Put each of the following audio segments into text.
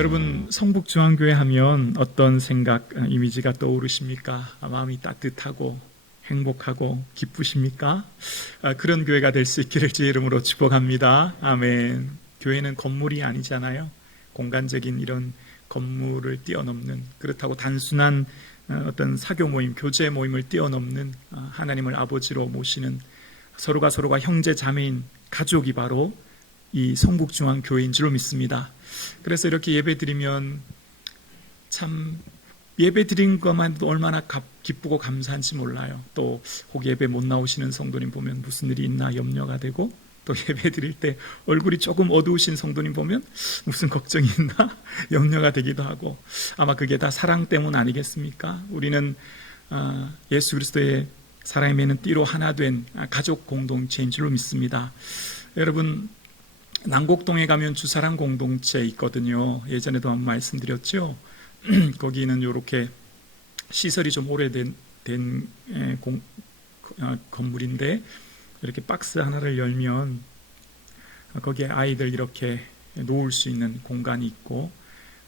여러분, 성북중앙교회 하면 어떤 생각, 이미지가 떠오르십니까? 마음이 따뜻하고 행복하고 기쁘십니까? 그런 교회가 될 수 있기를 주의 이름으로 축복합니다. 아멘. 교회는 건물이 아니잖아요. 공간적인 이런 건물을 뛰어넘는, 그렇다고 단순한 어떤 사교 모임, 교제 모임을 뛰어넘는 하나님을 아버지로 모시는 서로가 형제 자매인 가족이 바로 이 성북중앙교회인 줄로 믿습니다. 그래서 이렇게 예배 드리면 참 예배 드린 것만 해도 얼마나 기쁘고 감사한지 몰라요. 또 혹 예배 못 나오시는 성도님 보면 무슨 일이 있나 염려가 되고, 또 예배 드릴 때 얼굴이 조금 어두우신 성도님 보면 무슨 걱정이 있나 염려가 되기도 하고, 아마 그게 다 사랑 때문 아니겠습니까? 우리는 예수 그리스도의 사랑에 매는 띠로 하나 된 가족 공동체인 줄로 믿습니다. 여러분, 남곡동에 가면 주사랑 공동체 있거든요. 예전에도 한번 말씀드렸죠. 거기는 이렇게 시설이 좀 오래된 건물인데, 이렇게 박스 하나를 열면 거기에 아이들 이렇게 놓을 수 있는 공간이 있고,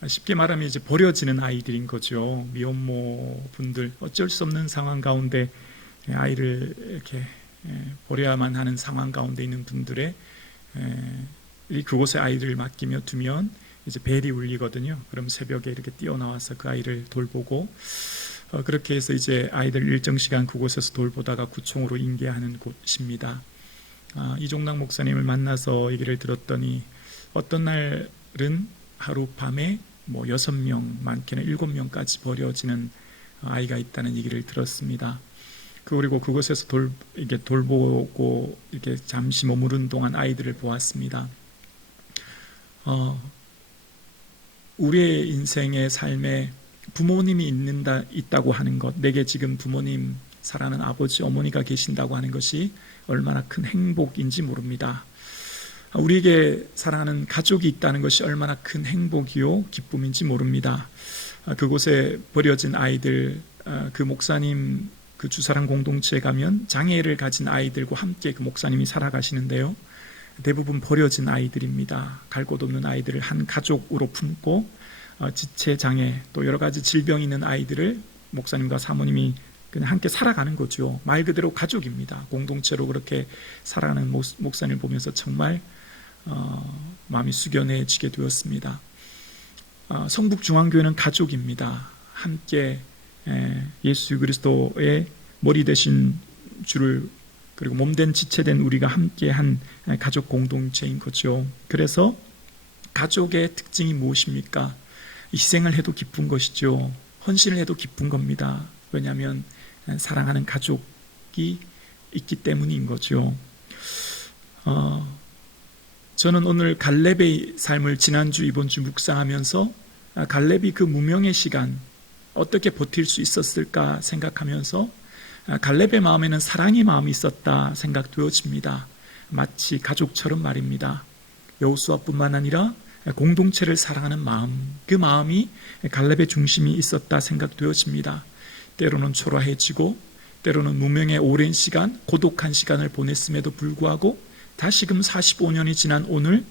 쉽게 말하면 이제 버려지는 아이들인 거죠. 미혼모 분들, 어쩔 수 없는 상황 가운데 아이를 이렇게 버려야만 하는 상황 가운데 있는 분들의 그곳에 아이를 맡기며 두면 이제 벨이 울리거든요. 그럼 새벽에 이렇게 뛰어나와서 그 아이를 돌보고, 그렇게 해서 이제 아이들 일정 시간 그곳에서 돌보다가 구청으로 인계하는 곳입니다. 이종락 목사님을 만나서 얘기를 들었더니 어떤 날은 하룻밤에 6명, 많게는 7명까지 버려지는 아이가 있다는 얘기를 들었습니다. 그리고 그곳에서 돌보고 이렇게 잠시 머무른 동안 아이들을 보았습니다. 우리의 인생의 삶에 부모님이 있다고 하는 것, 내게 지금 부모님, 사랑하는 아버지, 어머니가 계신다고 하는 것이 얼마나 큰 행복인지 모릅니다. 우리에게 사랑하는 가족이 있다는 것이 얼마나 큰 행복이요 기쁨인지 모릅니다. 그곳에 버려진 아이들, 그 목사님 그 주사랑 공동체에 가면 장애를 가진 아이들과 함께 그 목사님이 살아가시는데요, 대부분 버려진 아이들입니다. 갈 곳 없는 아이들을 한 가족으로 품고 지체장애, 또 여러 가지 질병이 있는 아이들을 목사님과 사모님이 그냥 함께 살아가는 거죠. 말 그대로 가족입니다. 공동체로 그렇게 살아가는 목사님을 보면서 정말 마음이 숙연해지게 되었습니다. 성북중앙교회는 가족입니다. 함께 예수 그리스도의 머리 되신 주를, 그리고 몸된 지체된 우리가 함께한 가족 공동체인 거죠. 그래서 가족의 특징이 무엇입니까? 희생을 해도 기쁜 것이죠. 헌신을 해도 기쁜 겁니다. 왜냐하면 사랑하는 가족이 있기 때문인 거죠. 저는 오늘 갈렙의 삶을 지난주 이번주 묵상하면서 갈렙이 그 무명의 시간 어떻게 버틸 수 있었을까 생각하면서 갈렙의 마음에는 사랑의 마음이 있었다 생각되어집니다. 마치 가족처럼 말입니다. 여호수아뿐만 아니라 공동체를 사랑하는 마음, 그 마음이 갈렙의 중심이 있었다 생각되어집니다. 때로는 초라해지고, 때로는 무명의 오랜 시간, 고독한 시간을 보냈음에도 불구하고 다시금 45년이 지난 오늘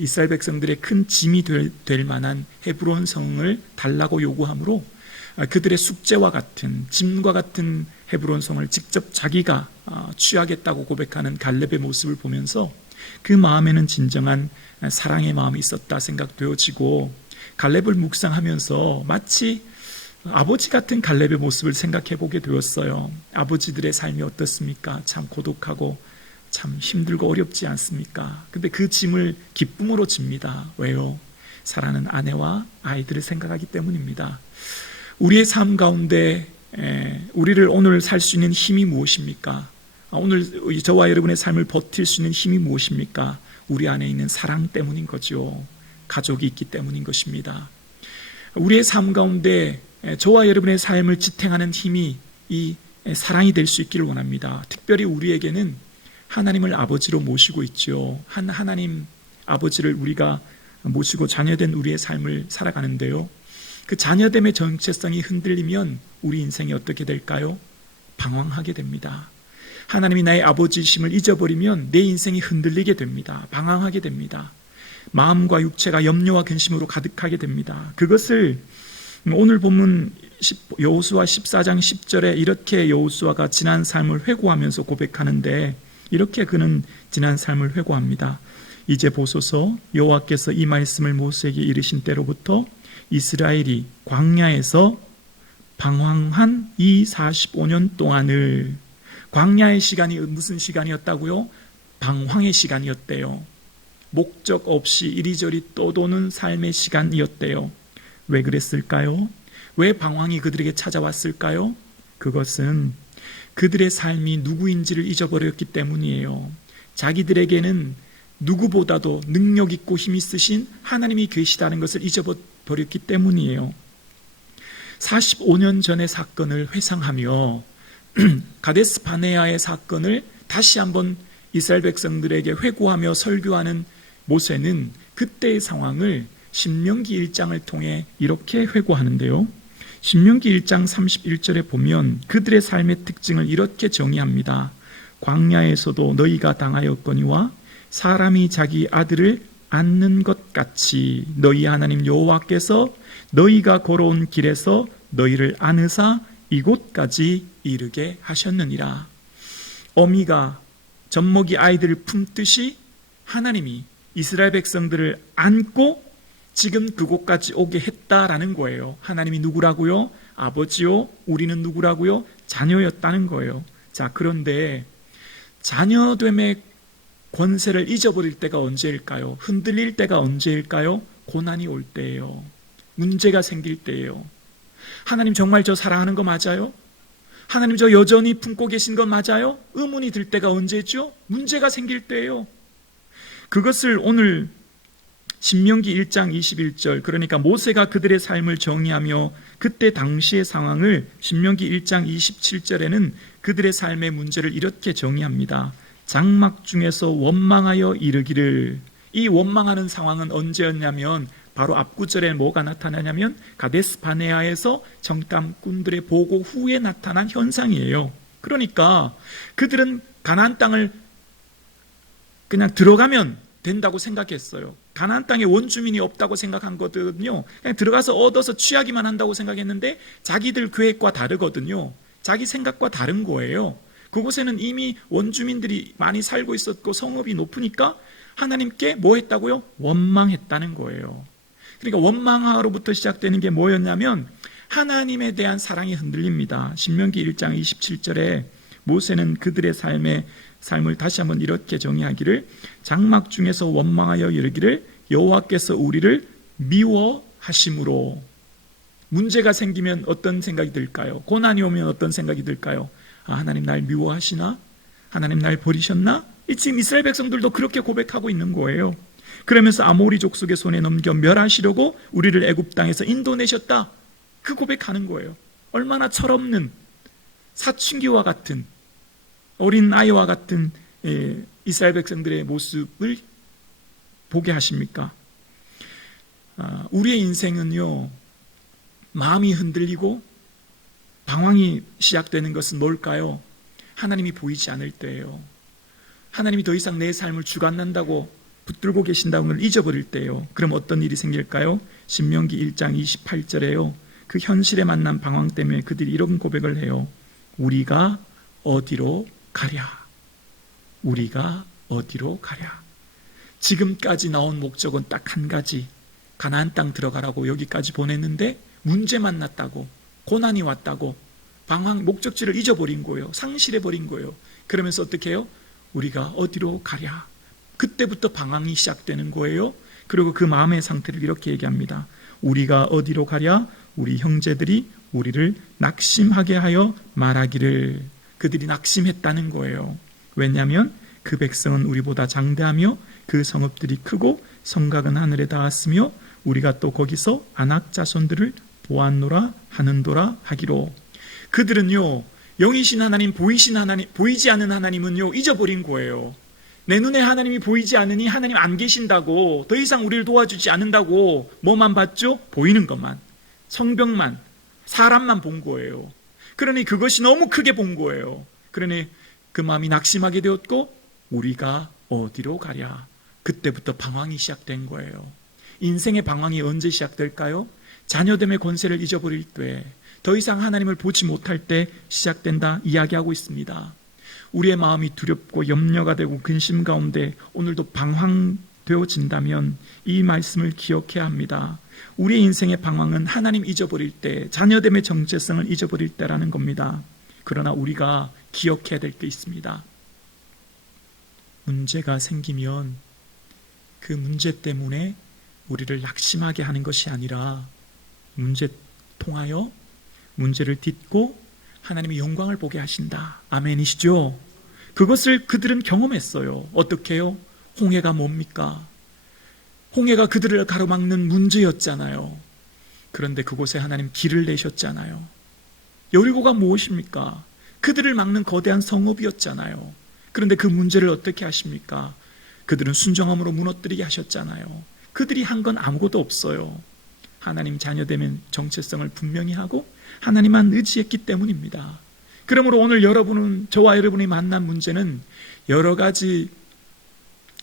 이스라엘 백성들의 큰 짐이 될 만한 헤브론 성을 달라고 요구하므로 그들의 숙제와 같은, 짐과 같은 헤브론 성을 직접 자기가 취하겠다고 고백하는 갈렙의 모습을 보면서 그 마음에는 진정한 사랑의 마음이 있었다 생각되어지고, 갈렙을 묵상하면서 마치 아버지 같은 갈렙의 모습을 생각해 보게 되었어요. 아버지들의 삶이 어떻습니까? 참 고독하고 참 힘들고 어렵지 않습니까? 근데 그 짐을 기쁨으로 집니다. 왜요? 사랑하는 아내와 아이들을 생각하기 때문입니다. 우리의 삶 가운데 우리를 오늘 살 수 있는 힘이 무엇입니까? 오늘 저와 여러분의 삶을 버틸 수 있는 힘이 무엇입니까? 우리 안에 있는 사랑 때문인 거죠. 가족이 있기 때문인 것입니다. 우리의 삶 가운데 저와 여러분의 삶을 지탱하는 힘이 이 사랑이 될 수 있기를 원합니다. 특별히 우리에게는 하나님을 아버지로 모시고 있죠. 하나님 아버지를 우리가 모시고 자녀된 우리의 삶을 살아가는데요, 그 자녀됨의 정체성이 흔들리면 우리 인생이 어떻게 될까요? 방황하게 됩니다. 하나님이 나의 아버지심을 잊어버리면 내 인생이 흔들리게 됩니다. 방황하게 됩니다. 마음과 육체가 염려와 근심으로 가득하게 됩니다. 그것을 오늘 본문 여호수아 14장 10절에 이렇게 여호수아가 지난 삶을 회고하면서 고백하는데, 이렇게 그는 지난 삶을 회고합니다. 이제 보소서, 여호와께서 이 말씀을 모세에게 이르신 때로부터 이스라엘이 광야에서 방황한 이 45년 동안을, 광야의 시간이 무슨 시간이었다고요? 방황의 시간이었대요. 목적 없이 이리저리 떠도는 삶의 시간이었대요. 왜 그랬을까요? 왜 방황이 그들에게 찾아왔을까요? 그것은 그들의 삶이 누구인지를 잊어버렸기 때문이에요. 자기들에게는 누구보다도 능력 있고 힘 있으신 하나님이 계시다는 것을 잊어버렸기 때문이에요. 45년 전의 사건을 회상하며 가데스 바네아의 사건을 다시 한번 이스라엘 백성들에게 회고하며 설교하는 모세는 그때의 상황을 신명기 1장을 통해 이렇게 회고하는데요. 신명기 1장 31절에 보면 그들의 삶의 특징을 이렇게 정의합니다. 광야에서도 너희가 당하였거니와 사람이 자기 아들을 안는 것 같이 너희 하나님 여호와께서 너희가 걸어온 길에서 너희를 안으사 이곳까지 이르게 하셨느니라. 어미가 젖먹이 아이들을 품듯이 하나님이 이스라엘 백성들을 안고 지금 그곳까지 오게 했다라는 거예요. 하나님이 누구라고요? 아버지요. 우리는 누구라고요? 자녀였다는 거예요. 자, 그런데 자녀됨의 권세를 잊어버릴 때가 언제일까요? 흔들릴 때가 언제일까요? 고난이 올 때예요. 문제가 생길 때예요. 하나님 정말 저 사랑하는 거 맞아요? 하나님 저 여전히 품고 계신 건 맞아요? 의문이 들 때가 언제죠? 문제가 생길 때예요. 그것을 오늘 신명기 1장 21절, 그러니까 모세가 그들의 삶을 정의하며 그때 당시의 상황을 신명기 1장 27절에는 그들의 삶의 문제를 이렇게 정의합니다. 장막 중에서 원망하여 이르기를. 이 원망하는 상황은 언제였냐면 바로 앞구절에 뭐가 나타나냐면 가데스 바네아에서 정탐꾼들의 보고 후에 나타난 현상이에요. 그러니까 그들은 가나안 땅을 그냥 들어가면 된다고 생각했어요. 가나안 땅에 원주민이 없다고 생각한 거거든요. 그냥 들어가서 얻어서 취하기만 한다고 생각했는데 자기들 계획과 다르거든요. 자기 생각과 다른 거예요. 그곳에는 이미 원주민들이 많이 살고 있었고 성읍이 높으니까 하나님께 뭐 했다고요? 원망했다는 거예요. 그러니까 원망으로부터 시작되는 게 뭐였냐면 하나님에 대한 사랑이 흔들립니다. 신명기 1장 27절에 모세는 그들의 삶을 다시 한번 이렇게 정의하기를, 장막 중에서 원망하여 이르기를 여호와께서 우리를 미워하심으로. 문제가 생기면 어떤 생각이 들까요? 고난이 오면 어떤 생각이 들까요? 아, 하나님 날 미워하시나? 하나님 날 버리셨나? 지금 이스라엘 백성들도 그렇게 고백하고 있는 거예요. 그러면서 아모리 족속의 손에 넘겨 멸하시려고 우리를 애굽 땅에서 인도내셨다, 그 고백하는 거예요. 얼마나 철없는 사춘기와 같은, 어린 아이와 같은 이스라엘 백성들의 모습을 보게 하십니까? 우리의 인생은요, 마음이 흔들리고 방황이 시작되는 것은 뭘까요? 하나님이 보이지 않을 때예요. 하나님이 더 이상 내 삶을 주관한다고 붙들고 계신다는 걸 잊어버릴 때예요. 그럼 어떤 일이 생길까요? 신명기 1장 28절에요. 그 현실에 만난 방황 때문에 그들이 이런 고백을 해요. 우리가 어디로 가랴? 우리가 어디로 가랴? 지금까지 나온 목적은 딱 한 가지, 가나안 땅 들어가라고 여기까지 보냈는데 문제 만났다고, 고난이 왔다고 방황 목적지를 잊어버린 거예요. 상실해버린 거예요. 그러면서 어떻게 해요? 우리가 어디로 가랴? 그때부터 방황이 시작되는 거예요. 그리고 그 마음의 상태를 이렇게 얘기합니다. 우리가 어디로 가랴? 우리 형제들이 우리를 낙심하게 하여 말하기를. 그들이 낙심했다는 거예요. 왜냐하면 그 백성은 우리보다 장대하며 그 성읍들이 크고 성곽은 하늘에 닿았으며 우리가 또 거기서 아낙 자손들을 보았노라 하는도라 하기로. 그들은요, 영이신 하나님, 보이신 하나님, 보이지 않는 하나님은요 잊어버린 거예요. 내 눈에 하나님이 보이지 않으니 하나님 안 계신다고, 더 이상 우리를 도와주지 않는다고 뭐만 봤죠? 보이는 것만, 성벽만, 사람만 본 거예요. 그러니 그것이 너무 크게 본 거예요. 그러니 그 마음이 낙심하게 되었고 우리가 어디로 가랴? 그때부터 방황이 시작된 거예요. 인생의 방황이 언제 시작될까요? 자녀됨의 권세를 잊어버릴 때, 더 이상 하나님을 보지 못할 때 시작된다 이야기하고 있습니다. 우리의 마음이 두렵고 염려가 되고 근심 가운데 오늘도 방황되어진다면 이 말씀을 기억해야 합니다. 우리의 인생의 방황은 하나님 잊어버릴 때, 자녀됨의 정체성을 잊어버릴 때라는 겁니다. 그러나 우리가 기억해야 될 게 있습니다. 문제가 생기면 그 문제 때문에 우리를 낙심하게 하는 것이 아니라 문제 통하여 문제를 딛고 하나님의 영광을 보게 하신다. 아멘이시죠? 그것을 그들은 경험했어요. 어떻게 해요? 홍해가 뭡니까? 홍해가 그들을 가로막는 문제였잖아요. 그런데 그곳에 하나님 길을 내셨잖아요. 여리고가 무엇입니까? 그들을 막는 거대한 성읍이었잖아요. 그런데 그 문제를 어떻게 하십니까? 그들은 순정함으로 무너뜨리게 하셨잖아요. 그들이 한 건 아무것도 없어요. 하나님 자녀되면 정체성을 분명히 하고 하나님만 의지했기 때문입니다. 그러므로 오늘 여러분은, 저와 여러분이 만난 문제는 여러 가지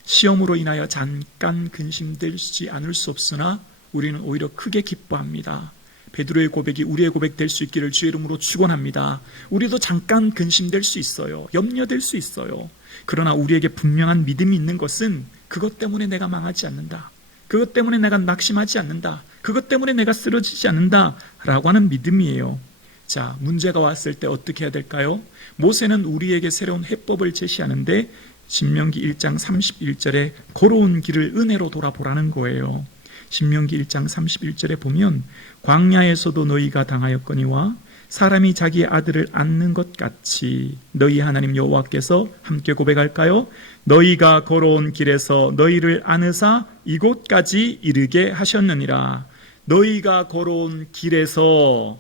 시험으로 인하여 잠깐 근심되지 않을 수 없으나 우리는 오히려 크게 기뻐합니다. 베드로의 고백이 우리의 고백 될 수 있기를 주의 이름으로 축원합니다. 우리도 잠깐 근심될 수 있어요. 염려될 수 있어요. 그러나 우리에게 분명한 믿음이 있는 것은 그것 때문에 내가 망하지 않는다. 그것 때문에 내가 낙심하지 않는다. 그것 때문에 내가 쓰러지지 않는다 라고 하는 믿음이에요. 자, 문제가 왔을 때 어떻게 해야 될까요? 모세는 우리에게 새로운 해법을 제시하는데 신명기 1장 31절에 걸어온 길을 은혜로 돌아보라는 거예요. 신명기 1장 31절에 보면 광야에서도 너희가 당하였거니와 사람이 자기의 아들을 안는 것 같이 너희 하나님 여호와께서 함께 고백할까요? 너희가 걸어온 길에서 너희를 안으사 이곳까지 이르게 하셨느니라. 너희가 걸어온 길에서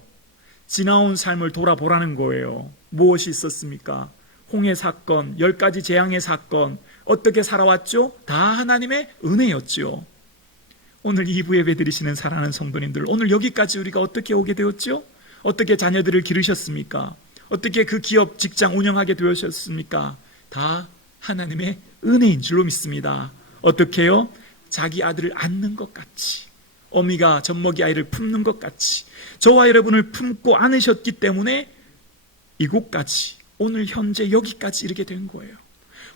지나온 삶을 돌아보라는 거예요. 무엇이 있었습니까? 홍해 사건, 10가지 재앙의 사건, 어떻게 살아왔죠? 다 하나님의 은혜였죠. 오늘 2부 예배 드리시는 사랑하는 성도님들, 오늘 여기까지 우리가 어떻게 오게 되었죠? 어떻게 자녀들을 기르셨습니까? 어떻게 그 기업, 직장 운영하게 되셨습니까? 다 하나님의 은혜인 줄로 믿습니다. 어떻게 해요? 자기 아들을 안는 것 같이, 어미가 젖먹이 아이를 품는 것 같이 저와 여러분을 품고 안으셨기 때문에 이곳까지, 오늘 현재 여기까지 이르게 된 거예요.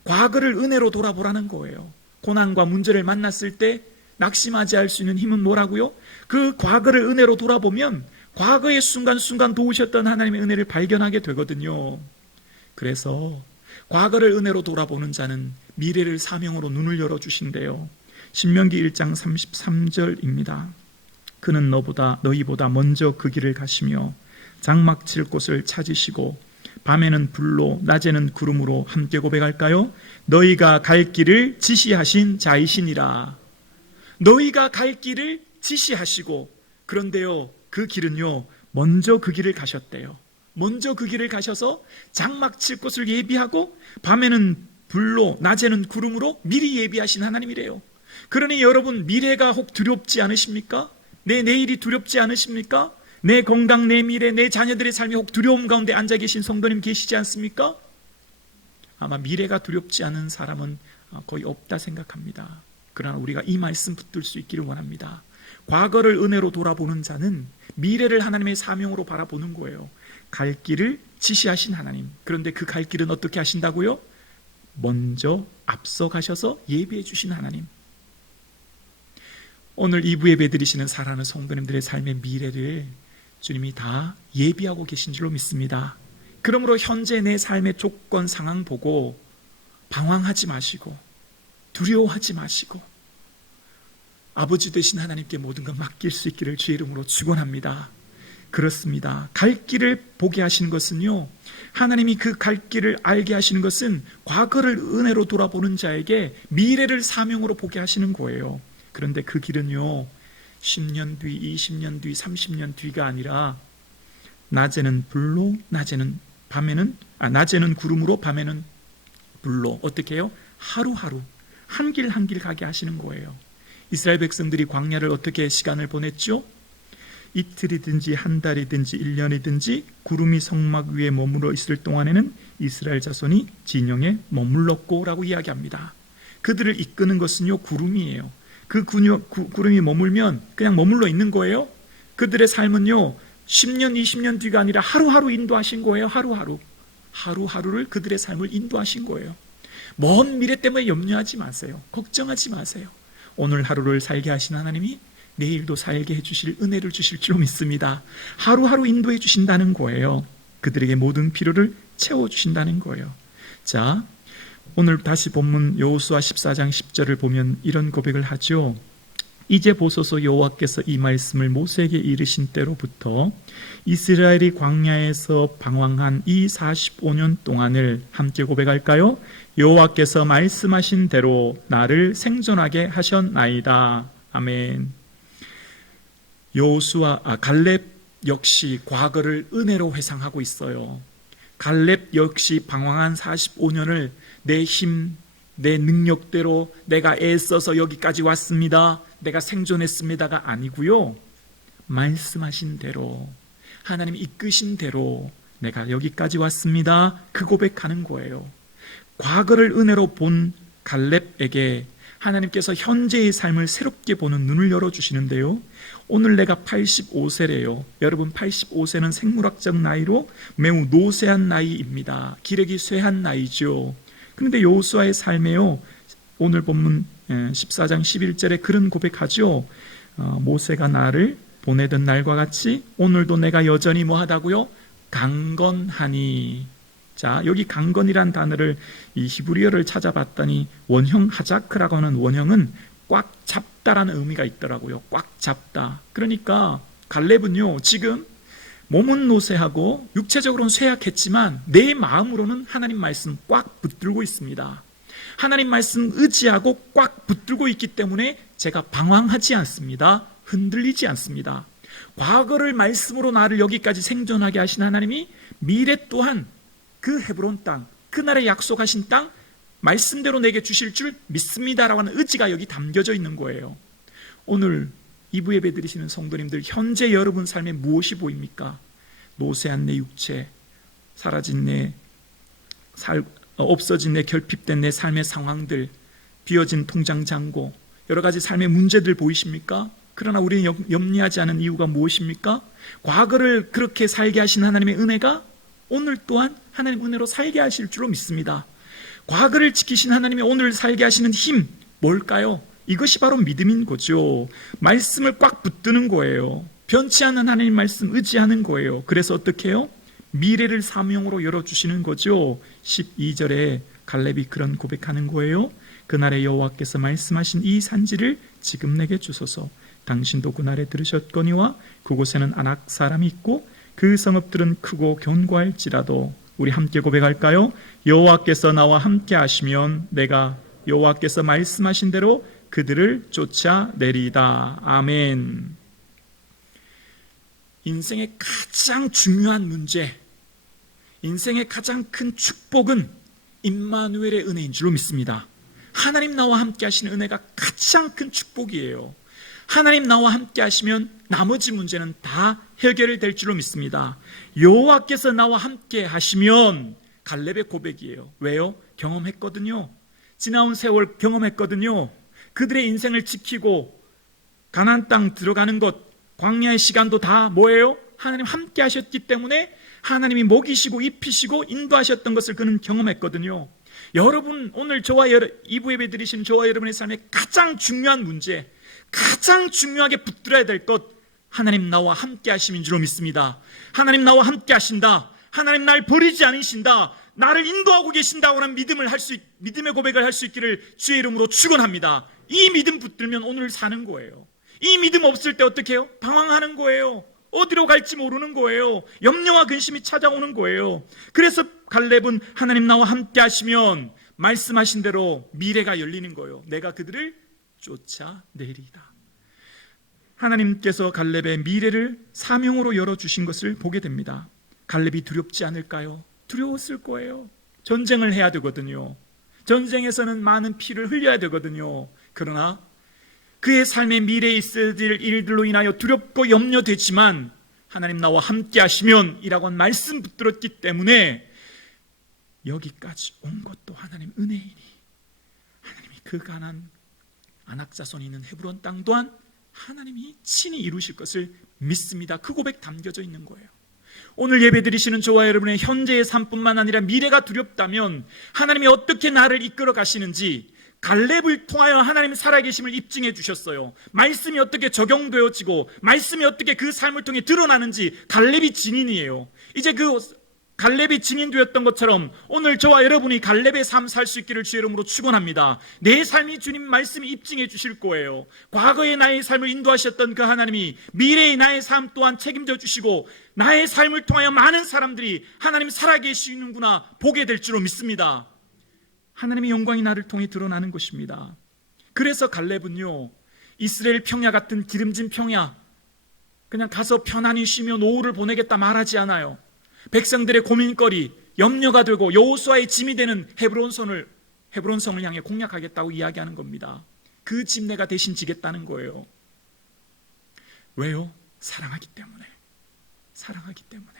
과거를 은혜로 돌아보라는 거예요. 고난과 문제를 만났을 때 낙심하지 할 수 있는 힘은 뭐라고요? 그 과거를 은혜로 돌아보면 과거의 순간순간 도우셨던 하나님의 은혜를 발견하게 되거든요. 그래서 과거를 은혜로 돌아보는 자는 미래를 사명으로 눈을 열어주신대요. 신명기 1장 33절입니다. 그는 너희보다 먼저 그 길을 가시며 장막 칠 곳을 찾으시고 밤에는 불로 낮에는 구름으로 함께 고백할까요? 너희가 갈 길을 지시하신 자이시니라. 너희가 갈 길을 지시하시고, 그런데요, 그 길은요, 먼저 그 길을 가셨대요. 먼저 그 길을 가셔서 장막 칠 곳을 예비하고 밤에는 불로 낮에는 구름으로 미리 예비하신 하나님이래요. 그러니 여러분, 미래가 혹 두렵지 않으십니까? 내 내일이 두렵지 않으십니까? 내 건강, 내 미래, 내 자녀들의 삶이 혹 두려움 가운데 앉아 계신 성도님 계시지 않습니까? 아마 미래가 두렵지 않은 사람은 거의 없다 생각합니다. 그러나 우리가 이 말씀 붙들 수 있기를 원합니다. 과거를 은혜로 돌아보는 자는 미래를 하나님의 사명으로 바라보는 거예요. 갈 길을 지시하신 하나님. 그런데 그 갈 길은 어떻게 하신다고요? 먼저 앞서 가셔서 예비해 주신 하나님. 오늘 2부 예배 드리시는 사랑하는 성도님들의 삶의 미래를 주님이 다 예비하고 계신 줄로 믿습니다. 그러므로 현재 내 삶의 조건 상황 보고 방황하지 마시고 두려워하지 마시고 아버지 되신 하나님께 모든 것 맡길 수 있기를 주의 이름으로 축원합니다. 그렇습니다. 갈 길을 보게 하시는 것은요, 하나님이 그 갈 길을 알게 하시는 것은 과거를 은혜로 돌아보는 자에게 미래를 사명으로 보게 하시는 거예요. 그런데 그 길은요, 10년 뒤, 20년 뒤, 30년 뒤가 아니라 낮에는 불로, 낮에는 구름으로, 밤에는 불로. 어떻게 해요? 하루하루 한 길 한 길 가게 하시는 거예요. 이스라엘 백성들이 광야를 어떻게 시간을 보냈죠? 이틀이든지 한 달이든지 1년이든지 구름이 성막 위에 머물러 있을 동안에는 이스라엘 자손이 진영에 머물렀고 라고 이야기합니다. 그들을 이끄는 것은요 구름이에요. 그 구름이 머물면 그냥 머물러 있는 거예요. 그들의 삶은요 10년 20년 뒤가 아니라 하루하루 인도하신 거예요. 하루하루를 그들의 삶을 인도하신 거예요. 먼 미래 때문에 염려하지 마세요. 걱정하지 마세요. 오늘 하루를 살게 하신 하나님이 내일도 살게 해주실 은혜를 주실 줄 믿습니다. 하루하루 인도해 주신다는 거예요. 그들에게 모든 필요를 채워주신다는 거예요. 자, 오늘 다시 본문 여호수아 14장 10절을 보면 이런 고백을 하죠. 이제 보소서 여호와께서 이 말씀을 모세에게 이르신 때로부터 이스라엘이 광야에서 방황한 이 45년 동안을 함께 고백할까요? 여호와께서 말씀하신 대로 나를 생존하게 하셨나이다. 아멘. 갈렙 역시 과거를 은혜로 회상하고 있어요. 갈렙 역시 방황한 45년을 내 힘, 내 능력대로 내가 애써서 여기까지 왔습니다, 내가 생존했습니다가 아니고요, 말씀하신 대로, 하나님이 이끄신 대로 내가 여기까지 왔습니다, 그 고백하는 거예요. 과거를 은혜로 본 갈렙에게 하나님께서 현재의 삶을 새롭게 보는 눈을 열어주시는데요, 오늘 내가 85세래요. 여러분, 85세는 생물학적 나이로 매우 노쇠한 나이입니다. 기력이 쇠한 나이죠. 그런데 여호수아의 삶에요, 오늘 본문 14장 11절에 그런 고백하죠. 모세가 나를 보내던 날과 같이 오늘도 내가 여전히 뭐하다고요? 강건하니. 자, 여기 강건이란 단어를, 이 히브리어를 찾아봤더니 원형 하자크라고 하는 원형은 꽉 잡다라는 의미가 있더라고요. 꽉 잡다. 그러니까 갈렙은요 지금 몸은 노쇠하고 육체적으로는 쇠약했지만 내 마음으로는 하나님 말씀 꽉 붙들고 있습니다. 하나님 말씀 의지하고 꽉 붙들고 있기 때문에 제가 방황하지 않습니다. 흔들리지 않습니다. 과거를 말씀으로 나를 여기까지 생존하게 하신 하나님이 미래 또한 그 헤브론 땅, 그날에 약속하신 땅 말씀대로 내게 주실 줄 믿습니다라고 하는 의지가 여기 담겨져 있는 거예요. 오늘 2부 예배 드리시는 성도님들, 현재 여러분 삶에 무엇이 보입니까? 노쇠한 내 육체, 사라진 없어진 내 결핍된 내 삶의 상황들, 비어진 통장 잔고, 여러 가지 삶의 문제들 보이십니까? 그러나 우리는 염려하지 않은 이유가 무엇입니까? 과거를 그렇게 살게 하신 하나님의 은혜가 오늘 또한 하나님 은혜로 살게 하실 줄로 믿습니다. 과거를 지키신 하나님이 오늘 살게 하시는 힘, 뭘까요? 이것이 바로 믿음인 거죠. 말씀을 꽉 붙드는 거예요. 변치 않는 하나님 말씀 의지하는 거예요. 그래서 어떻게 해요? 미래를 사명으로 열어주시는 거죠. 12절에 갈렙이 그런 고백하는 거예요. 그날에 여호와께서 말씀하신 이 산지를 지금 내게 주소서. 당신도 그날에 들으셨거니와 그곳에는 아낙 사람이 있고 그 성읍들은 크고 견고할지라도. 우리 함께 고백할까요? 여호와께서 나와 함께 하시면 내가 여호와께서 말씀하신 대로 그들을 쫓아내리다. 아멘. 인생의 가장 중요한 문제, 인생의 가장 큰 축복은 임마누엘의 은혜인 줄로 믿습니다. 하나님 나와 함께 하시는 은혜가 가장 큰 축복이에요. 하나님 나와 함께 하시면 나머지 문제는 다 해결될 줄로 믿습니다. 여호와께서 나와 함께 하시면, 갈렙의 고백이에요. 왜요? 경험했거든요. 지나온 세월 경험했거든요. 그들의 인생을 지키고 가나안 땅 들어가는 것, 광야의 시간도 다 뭐예요? 하나님 함께 하셨기 때문에 하나님이 먹이시고 입히시고 인도하셨던 것을 그는 경험했거든요. 여러분, 오늘 저와 2부 예배 드리신 저와 여러분의 삶의 가장 중요한 문제, 가장 중요하게 붙들어야 될 것, 하나님 나와 함께 하심인 줄로 믿습니다. 하나님 나와 함께 하신다, 하나님 날 버리지 않으신다, 나를 인도하고 계신다고 하는 믿음의 고백을 할 수 있기를 주의 이름으로 축원합니다. 이 믿음 붙들면 오늘 사는 거예요. 이 믿음 없을 때 어떻게 해요? 방황하는 거예요. 어디로 갈지 모르는 거예요. 염려와 근심이 찾아오는 거예요. 그래서 갈렙은 하나님 나와 함께 하시면 말씀하신 대로 미래가 열리는 거예요. 내가 그들을 쫓아내리다. 하나님께서 갈렙의 미래를 사명으로 열어주신 것을 보게 됩니다. 갈렙이 두렵지 않을까요? 두려웠을 거예요. 전쟁을 해야 되거든요. 전쟁에서는 많은 피를 흘려야 되거든요. 그러나 그의 삶의 미래에 있어야 될 일들로 인하여 두렵고 염려되지만 하나님 나와 함께 하시면 이라고 한 말씀 붙들었기 때문에 여기까지 온 것도 하나님 은혜이니 하나님이 그 가나안 아낙 자손이 있는 헤브론 땅 또한 하나님이 친히 이루실 것을 믿습니다. 그 고백 담겨져 있는 거예요. 오늘 예배드리시는 저와 여러분의 현재의 삶뿐만 아니라 미래가 두렵다면 하나님이 어떻게 나를 이끌어 가시는지 갈렙을 통하여 하나님 살아계심을 입증해 주셨어요. 말씀이 어떻게 적용되어지고 말씀이 어떻게 그 삶을 통해 드러나는지 갈렙이 증인이에요. 이제 그 갈렙이 증인되었던 것처럼 오늘 저와 여러분이 갈렙의 삶 살 수 있기를 주의 이름으로 축원합니다. 내 삶이 주님 말씀이 입증해 주실 거예요. 과거의 나의 삶을 인도하셨던 그 하나님이 미래의 나의 삶 또한 책임져 주시고 나의 삶을 통하여 많은 사람들이 하나님 살아계시는구나 보게 될 줄로 믿습니다. 하나님의 영광이 나를 통해 드러나는 것입니다. 그래서 갈렙은요, 이스라엘 평야 같은 기름진 평야, 그냥 가서 편안히 쉬며 노후를 보내겠다 말하지 않아요. 백성들의 고민거리, 염려가 되고 여호수아의 짐이 되는 헤브론성을 향해 공략하겠다고 이야기하는 겁니다. 그 짐 내가 대신 지겠다는 거예요. 왜요? 사랑하기 때문에. 사랑하기 때문에.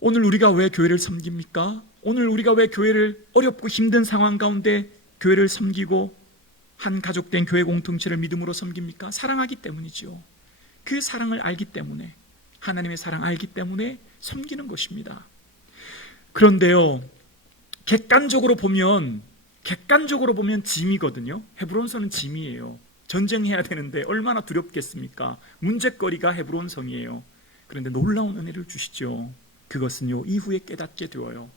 오늘 우리가 왜 교회를 섬깁니까? 오늘 우리가 왜 교회를 어렵고 힘든 상황 가운데 교회를 섬기고 한 가족된 교회 공동체를 믿음으로 섬깁니까? 사랑하기 때문이죠. 그 사랑을 알기 때문에, 하나님의 사랑 알기 때문에 섬기는 것입니다. 그런데요, 객관적으로 보면 짐이거든요. 헤브론성은 짐이에요. 전쟁해야 되는데 얼마나 두렵겠습니까? 문제거리가 헤브론성이에요. 그런데 놀라운 은혜를 주시죠. 그것은요, 이후에 깨닫게 되어요.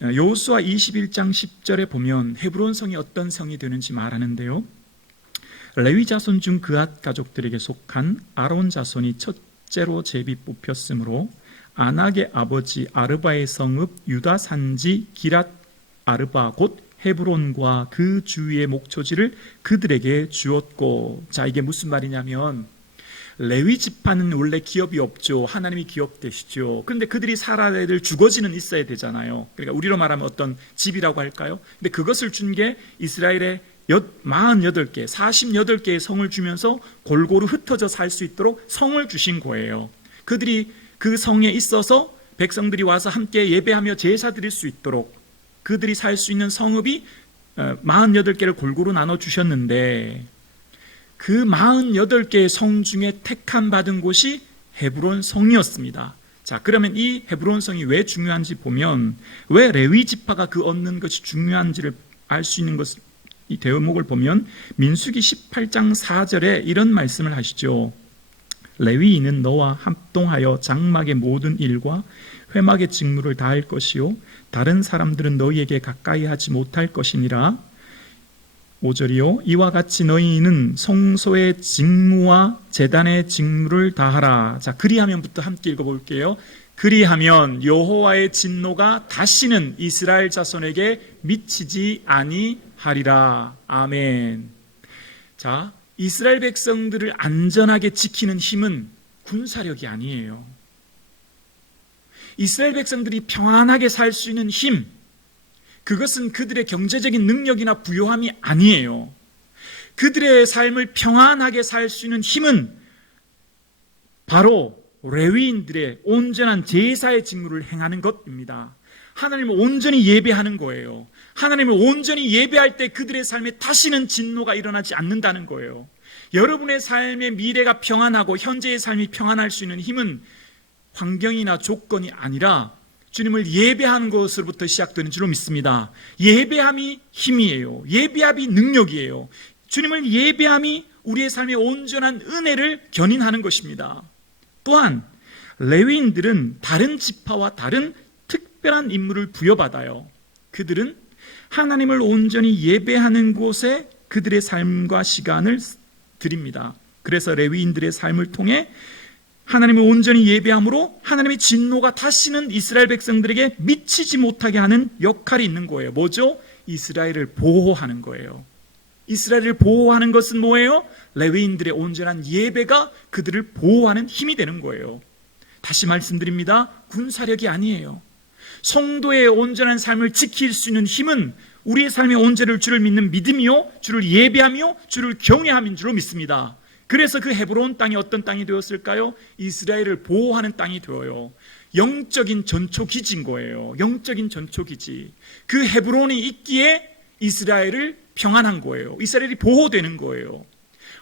여호수아 21장 10절에 보면 헤브론성이 어떤 성이 되는지 말하는데요, 레위 자손 중 그앗 가족들에게 속한 아론 자손이 첫째로 제비 뽑혔으므로 아낙의 아버지 아르바의 성읍 유다 산지 기랏 아르바 곧 헤브론과 그 주위의 목초지를 그들에게 주었고. 자, 이게 무슨 말이냐면 레위 지파는 원래 기업이 없죠. 하나님이 기업 되시죠. 그런데 그들이 살아야 될 주거지는 있어야 되잖아요. 그러니까 우리로 말하면 어떤 집이라고 할까요? 근데 그것을 준 게 이스라엘의 48개, 48개의 성을 주면서 골고루 흩어져 살 수 있도록 성을 주신 거예요. 그들이 그 성에 있어서 백성들이 와서 함께 예배하며 제사 드릴 수 있도록 그들이 살 수 있는 성읍이 48개를 골고루 나눠 주셨는데, 그 48개의 성 중에 택함 받은 곳이 헤브론 성이었습니다. 자, 그러면 이 헤브론 성이 왜 중요한지 보면, 왜 레위 지파가 그 얻는 것이 중요한지를 알 수 있는 것을, 이 대목을 보면 민수기 18장 4절에 이런 말씀을 하시죠. 레위인은 너와 합동하여 장막의 모든 일과 회막의 직무를 다할 것이요 다른 사람들은 너희에게 가까이 하지 못할 것이니라. 5절이요 이와 같이 너희는 성소의 직무와 제단의 직무를 다하라. 자, 그리하면부터 함께 읽어볼게요. 그리하면 여호와의 진노가 다시는 이스라엘 자손에게 미치지 아니하리라. 아멘. 자, 이스라엘 백성들을 안전하게 지키는 힘은 군사력이 아니에요. 이스라엘 백성들이 평안하게 살 수 있는 힘, 그것은 그들의 경제적인 능력이나 부요함이 아니에요. 그들의 삶을 평안하게 살 수 있는 힘은 바로 레위인들의 온전한 제사의 직무를 행하는 것입니다. 하나님을 온전히 예배하는 거예요. 하나님을 온전히 예배할 때 그들의 삶에 다시는 진노가 일어나지 않는다는 거예요. 여러분의 삶의 미래가 평안하고 현재의 삶이 평안할 수 있는 힘은 환경이나 조건이 아니라 주님을 예배하는 것으로부터 시작되는 줄로 믿습니다. 예배함이 힘이에요. 예배함이 능력이에요. 주님을 예배함이 우리의 삶의 온전한 은혜를 견인하는 것입니다. 또한 레위인들은 다른 지파와 다른 특별한 임무를 부여받아요. 그들은 하나님을 온전히 예배하는 곳에 그들의 삶과 시간을 드립니다. 그래서 레위인들의 삶을 통해 하나님을 온전히 예배함으로 하나님의 진노가 다시는 이스라엘 백성들에게 미치지 못하게 하는 역할이 있는 거예요. 뭐죠? 이스라엘을 보호하는 거예요. 이스라엘을 보호하는 것은 뭐예요? 레위인들의 온전한 예배가 그들을 보호하는 힘이 되는 거예요. 다시 말씀드립니다. 군사력이 아니에요. 성도의 온전한 삶을 지킬 수 있는 힘은 우리의 삶의 온전을 주를 믿는 믿음이요, 주를 예배하며 주를 경외함인 줄로 믿습니다. 그래서 그 헤브론 땅이 어떤 땅이 되었을까요? 이스라엘을 보호하는 땅이 되어요. 영적인 전초기지인 거예요. 영적인 전초기지. 그 헤브론이 있기에 이스라엘을 평안한 거예요. 이스라엘이 보호되는 거예요.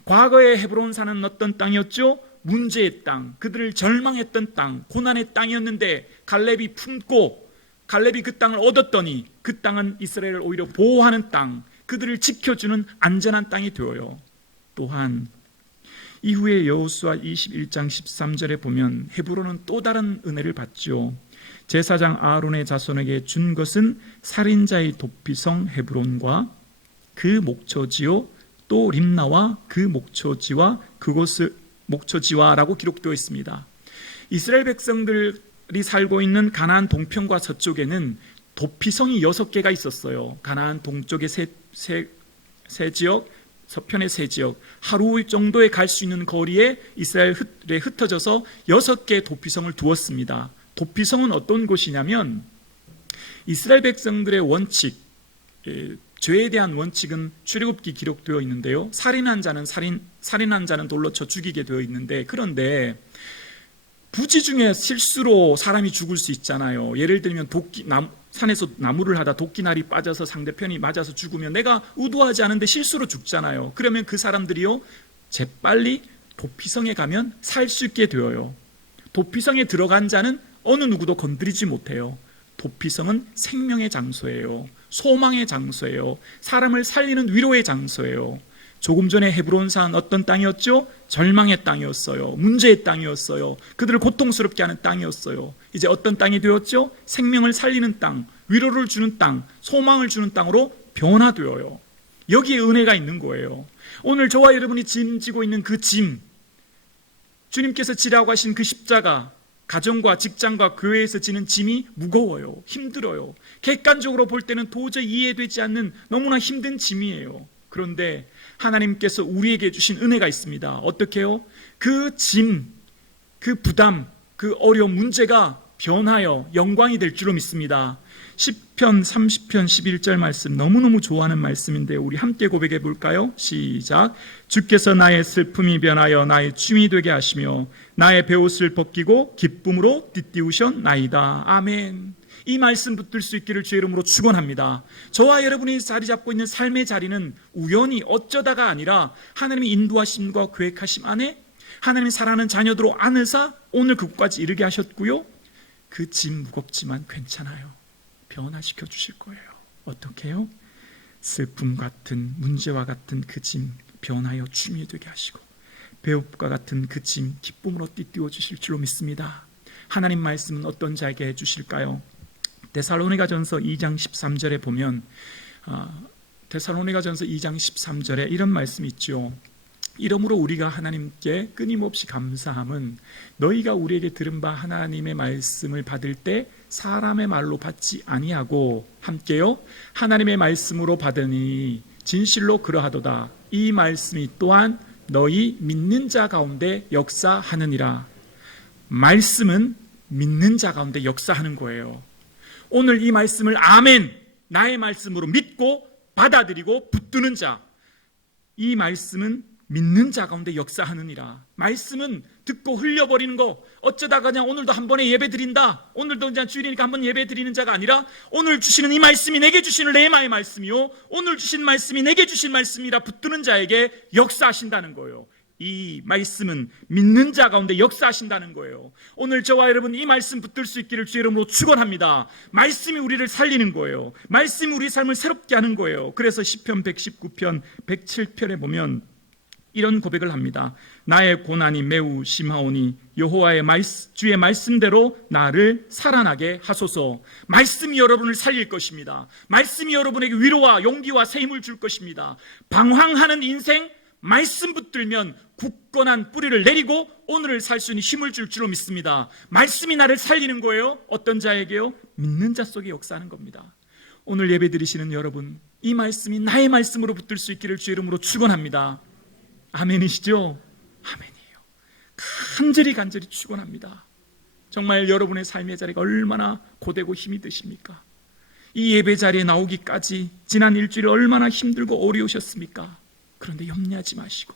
과거에 헤브론 산은 어떤 땅이었죠? 문제의 땅, 그들을 절망했던 땅, 고난의 땅이었는데 갈렙이 품고 갈렙이 그 땅을 얻었더니 그 땅은 이스라엘을 오히려 보호하는 땅, 그들을 지켜주는 안전한 땅이 되어요. 또한 이후에 여호수아 21장 13절에 보면 헤브론은 또 다른 은혜를 받죠. 제사장 아론의 자손에게 준 것은 살인자의 도피성 헤브론과 그 목초지요, 또 림나와 그 목초지와 그곳을 목초지와라고 기록되어 있습니다. 이스라엘 백성들이 살고 있는 가나안 동편과 서쪽에는 도피성이 6개가 있었어요. 가나안 동쪽의 세 지역, 서편의 세 지역, 하루 정도에 갈 수 있는 거리에 이스라엘에 흩어져서 6개의 도피성을 두었습니다. 도피성은 어떤 곳이냐면 이스라엘 백성들의 원칙, 죄에 대한 원칙은 출애굽기 기록되어 있는데요. 살인한 자는 돌로 쳐 죽이게 되어 있는데, 그런데 부지 중에 실수로 사람이 죽을 수 있잖아요. 예를 들면 산에서 나무를 하다 도끼날이 빠져서 상대편이 맞아서 죽으면 내가 의도하지 않은데 실수로 죽잖아요. 그러면 그 사람들이요, 재빨리 도피성에 가면 살 수 있게 되어요. 도피성에 들어간 자는 어느 누구도 건드리지 못해요. 도피성은 생명의 장소예요. 소망의 장소예요. 사람을 살리는 위로의 장소예요. 조금 전에 헤브론산 어떤 땅이었죠? 절망의 땅이었어요. 문제의 땅이었어요. 그들을 고통스럽게 하는 땅이었어요. 이제 어떤 땅이 되었죠? 생명을 살리는 땅, 위로를 주는 땅, 소망을 주는 땅으로 변화되어요. 여기에 은혜가 있는 거예요. 오늘 저와 여러분이 짐지고 있는 그 짐, 주님께서 지라고 하신 그 십자가, 가정과 직장과 교회에서 지는 짐이 무거워요. 힘들어요. 객관적으로 볼 때는 도저히 이해되지 않는 너무나 힘든 짐이에요. 그런데 하나님께서 우리에게 주신 은혜가 있습니다. 어떻게 해요? 그 짐, 그 부담, 그 어려운 문제가 변하여 영광이 될 줄로 믿습니다. 시편 30편 11절 말씀, 너무너무 좋아하는 말씀인데 우리 함께 고백해 볼까요? 시작. 주께서 나의 슬픔이 변하여 나의 춤이 되게 하시며 나의 베옷을 벗기고 기쁨으로 띠띠우셨나이다. 아멘. 이 말씀 붙들 수 있기를 주의 이름으로 축원합니다. 저와 여러분이 자리 잡고 있는 삶의 자리는 우연히 어쩌다가 아니라 하나님의 인도하심과 계획하심 안에 하나님이 사랑하는 자녀들로 안에서 오늘 그곳까지 이르게 하셨고요, 그 짐 무겁지만 괜찮아요. 변화시켜 주실 거예요. 어떻게 해요? 슬픔 같은, 문제와 같은 그 짐 변하여 춤이 되게 하시고 배움과 같은 그 짐 기쁨으로 띠띠워 주실 줄로 믿습니다. 하나님 말씀은 어떤 자에게 해주실까요? 데살로니가전서 2장 13절에 보면 데살로니가전서 2장 13절에 이런 말씀이 있죠. 이러므로 우리가 하나님께 끊임없이 감사함은 너희가 우리에게 들은 바 하나님의 말씀을 받을 때 사람의 말로 받지 아니하고 함께요 하나님의 말씀으로 받으니 진실로 그러하도다. 이 말씀이 또한 너희 믿는 자 가운데 역사하느니라. 말씀은 믿는 자 가운데 역사하는 거예요. 오늘 이 말씀을 아멘, 나의 말씀으로 믿고 받아들이고 붙드는 자, 이 말씀은 믿는 자 가운데 역사하느니라. 말씀은 듣고 흘려버리는 거, 어쩌다가 그냥 오늘도 한 번에 예배 드린다, 오늘도 그냥 주일이니까 한 번 예배 드리는 자가 아니라 오늘 주시는 이 말씀이 내게 주시는 레마의 말씀이요, 오늘 주신 말씀이 내게 주신 말씀이라 붙드는 자에게 역사하신다는 거예요. 이 말씀은 믿는 자 가운데 역사하신다는 거예요. 오늘 저와 여러분 이 말씀 붙들 수 있기를 주의 이름으로 축원합니다. 말씀이 우리를 살리는 거예요. 말씀이 우리 삶을 새롭게 하는 거예요. 그래서 시편 119편 107편에 보면 이런 고백을 합니다. 나의 고난이 매우 심하오니 여호와의 주의 말씀대로 나를 살아나게 하소서. 말씀이 여러분을 살릴 것입니다. 말씀이 여러분에게 위로와 용기와 새 힘을 줄 것입니다. 방황하는 인생, 말씀 붙들면 굳건한 뿌리를 내리고 오늘을 살 수 있는 힘을 줄 줄로 믿습니다. 말씀이 나를 살리는 거예요. 어떤 자에게요? 믿는 자 속에 역사하는 겁니다. 오늘 예배 드리시는 여러분, 이 말씀이 나의 말씀으로 붙들 수 있기를 주의 이름으로 축원합니다. 아멘이시죠? 아멘이에요. 간절히 축원합니다. 정말 여러분의 삶의 자리가 얼마나 고되고 힘이 드십니까? 이 예배 자리에 나오기까지 지난 일주일 얼마나 힘들고 어려우셨습니까? 그런데 염려하지 마시고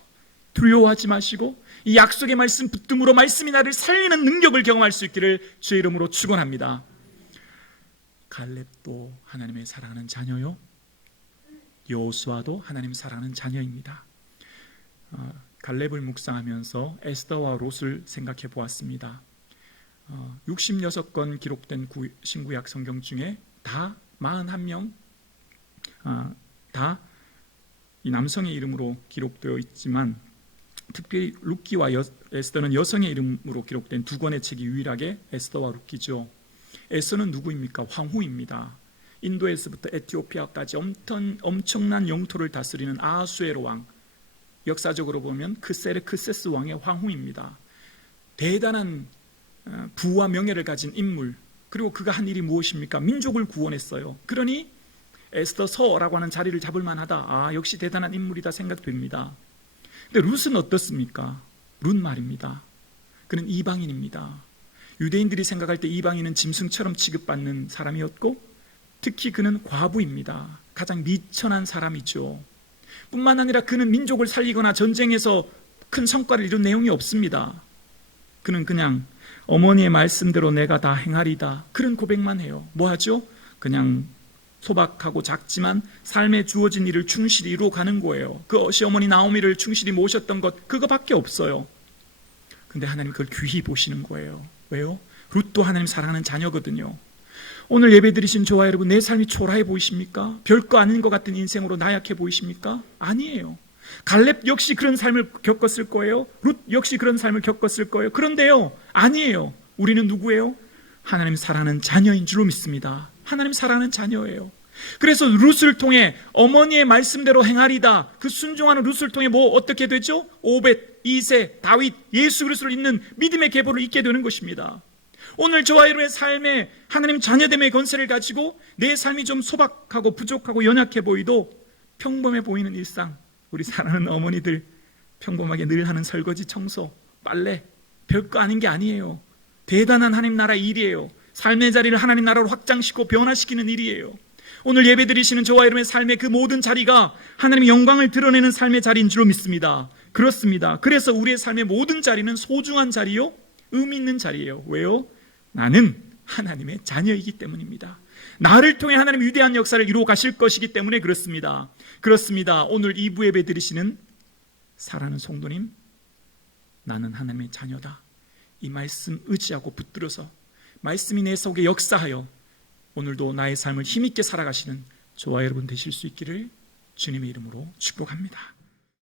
두려워하지 마시고 이 약속의 말씀 붙듦으로 말씀이 나를 살리는 능력을 경험할 수 있기를 주의 이름으로 축원합니다. 갈렙도 하나님의 사랑하는 자녀요, 여호수아도 하나님 사랑하는 자녀입니다. 갈렙을 묵상하면서 에스더와 롯을 생각해 보았습니다. 66권 기록된 신구약 성경 중에 다 41명 다 이 남성의 이름으로 기록되어 있지만 특별히 룻기와 에스더는 여성의 이름으로 기록된 두 권의 책이 유일하게 에스더와 룻기죠. 에스더는 누구입니까? 황후입니다. 인도에서부터 에티오피아까지 엄청난 영토를 다스리는 아하수에로 왕, 역사적으로 보면 크세르크세스 왕의 황후입니다. 대단한 부와 명예를 가진 인물, 그리고 그가 한 일이 무엇입니까? 민족을 구원했어요. 그러니 에스더서라고 하는 자리를 잡을 만하다. 역시 대단한 인물이다 생각됩니다. 근데 룻은 어떻습니까? 룻 말입니다. 그는 이방인입니다. 유대인들이 생각할 때 이방인은 짐승처럼 취급받는 사람이었고 특히 그는 과부입니다. 가장 미천한 사람이죠. 뿐만 아니라 그는 민족을 살리거나 전쟁에서 큰 성과를 이룬 내용이 없습니다. 그는 그냥 어머니의 말씀대로 내가 다 행하리다, 그런 고백만 해요. 뭐 하죠? 그냥 소박하고 작지만 삶에 주어진 일을 충실히 이루어가는 거예요. 그 시어머니 나오미를 충실히 모셨던 것, 그거밖에 없어요. 근데 하나님 그걸 귀히 보시는 거예요. 왜요? 룻도 하나님 사랑하는 자녀거든요. 오늘 예배드리신 저와 여러분, 내 삶이 초라해 보이십니까? 별거 아닌 것 같은 인생으로 나약해 보이십니까? 아니에요. 갈렙 역시 그런 삶을 겪었을 거예요. 룻 역시 그런 삶을 겪었을 거예요. 그런데요, 아니에요. 우리는 누구예요? 하나님 사랑하는 자녀인 줄로 믿습니다. 하나님 사랑하는 자녀예요. 그래서 룻을 통해 어머니의 말씀대로 행하리다, 그 순종하는 룻을 통해 뭐 어떻게 되죠? 오벳, 이세, 다윗, 예수 그리스도를 잇는 믿음의 계보를 잇게 되는 것입니다. 오늘 저와 여러분의 삶에 하나님 자녀됨의 건세를 가지고 내 삶이 좀 소박하고 부족하고 연약해 보이도 평범해 보이는 일상, 우리 사랑하는 어머니들 평범하게 늘 하는 설거지, 청소, 빨래, 별거 아닌 게 아니에요. 대단한 하나님 나라 일이에요. 삶의 자리를 하나님 나라로 확장시키고 변화시키는 일이에요. 오늘 예배드리시는 저와 여러분의 삶의 그 모든 자리가 하나님의 영광을 드러내는 삶의 자리인 줄로 믿습니다. 그렇습니다. 그래서 우리의 삶의 모든 자리는 소중한 자리요, 의미 있는 자리예요. 왜요? 나는 하나님의 자녀이기 때문입니다. 나를 통해 하나님 위대한 역사를 이루어 가실 것이기 때문에 그렇습니다. 그렇습니다. 오늘 2부 예배 드리시는 사랑하는 성도님, 나는 하나님의 자녀다, 이 말씀 의지하고 붙들어서 말씀이 내 속에 역사하여 오늘도 나의 삶을 힘있게 살아가시는 저와 여러분 되실 수 있기를 주님의 이름으로 축복합니다.